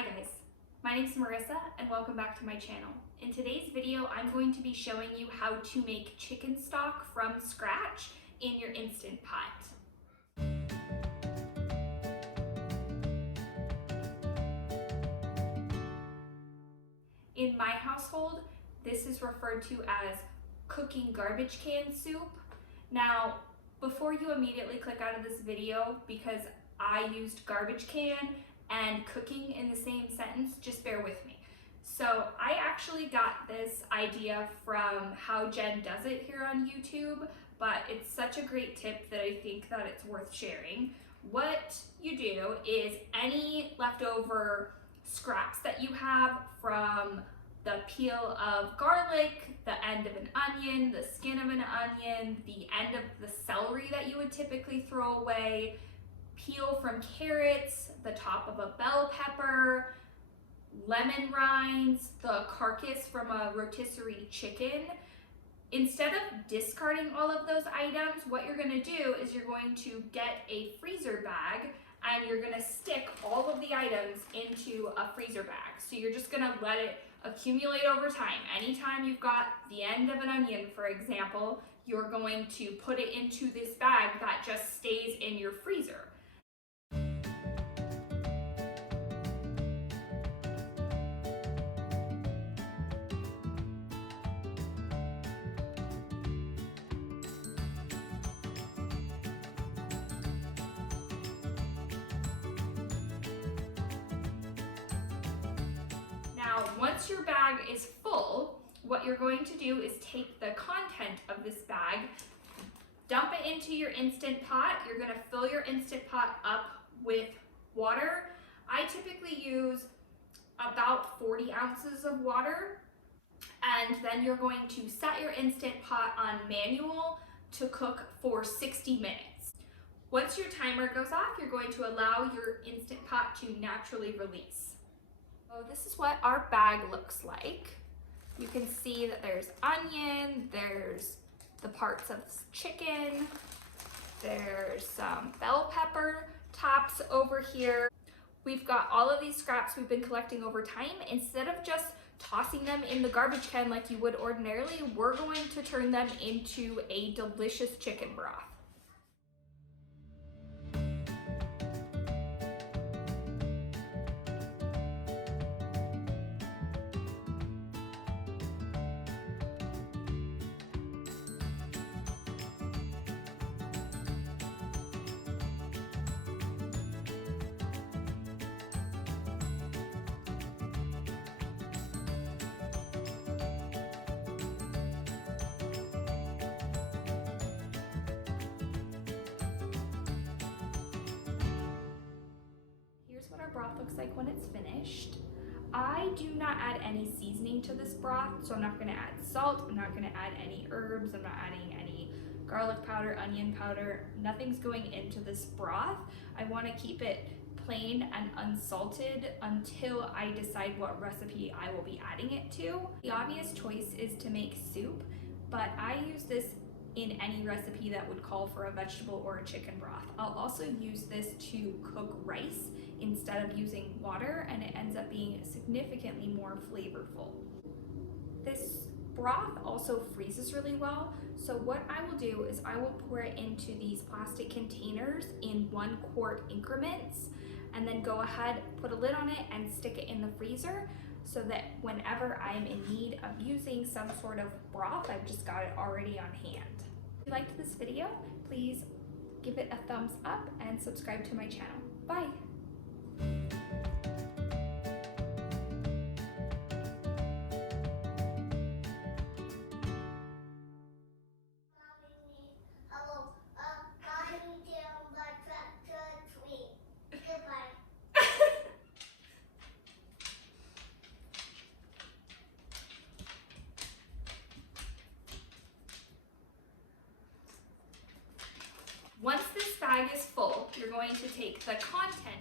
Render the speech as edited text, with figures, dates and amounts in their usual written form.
Hi guys, my name is Marissa and welcome back to my channel. In today's video, I'm going to be showing you how to make chicken stock from scratch in your Instant Pot. In my household, this is referred to as cooking garbage can soup. Now, before you immediately click out of this video because I used garbage can and cooking in the same sentence, just bear with me. So I actually got this idea from How Jen Does It here on YouTube, but it's such a great tip that I think that it's worth sharing. What you do is any leftover scraps that you have from the peel of garlic, the end of an onion, the skin of an onion, the end of the celery that you would typically throw away, peel from carrots, the top of a bell pepper, lemon rinds, the carcass from a rotisserie chicken. Instead of discarding all of those items, what you're going to do is you're going to get a freezer bag and you're going to stick all of the items into a freezer bag. So you're just going to let it accumulate over time. Anytime you've got the end of an onion, for example, you're going to put it into this bag that just stays in your freezer. Now, once your bag is full, what you're going to do is take the content of this bag, dump it into your Instant Pot. You're going to fill your Instant Pot up with water. I typically use about 40 ounces of water. And then you're going to set your Instant Pot on manual to cook for 60 minutes. Once your timer goes off, you're going to allow your Instant Pot to naturally release. So this is what our bag looks like. You can see that there's onion, there's the parts of chicken, there's some bell pepper tops over here. We've got all of these scraps we've been collecting over time. Instead of just tossing them in the garbage can like you would ordinarily, we're going to turn them into a delicious chicken broth. What our broth looks like when it's finished. I do not add any seasoning to this broth, so I'm not going to add salt, I'm not going to add any herbs, I'm not adding any garlic powder, onion powder, nothing's going into this broth. I want to keep it plain and unsalted until I decide what recipe I will be adding it to. The obvious choice is to make soup, but I use this in any recipe that would call for a vegetable or a chicken broth. I'll also use this to cook rice instead of using water, and it ends up being significantly more flavorful. This broth also freezes really well, so what I will do is I will pour it into these plastic containers in 1 quart increments, and then go ahead, put a lid on it and stick it in the freezer so that whenever I am in need of using some sort of broth, I've just got it already on hand. If you liked this video, please give it a thumbs up and subscribe to my channel. Bye! Once this bag is full, you're going to take the content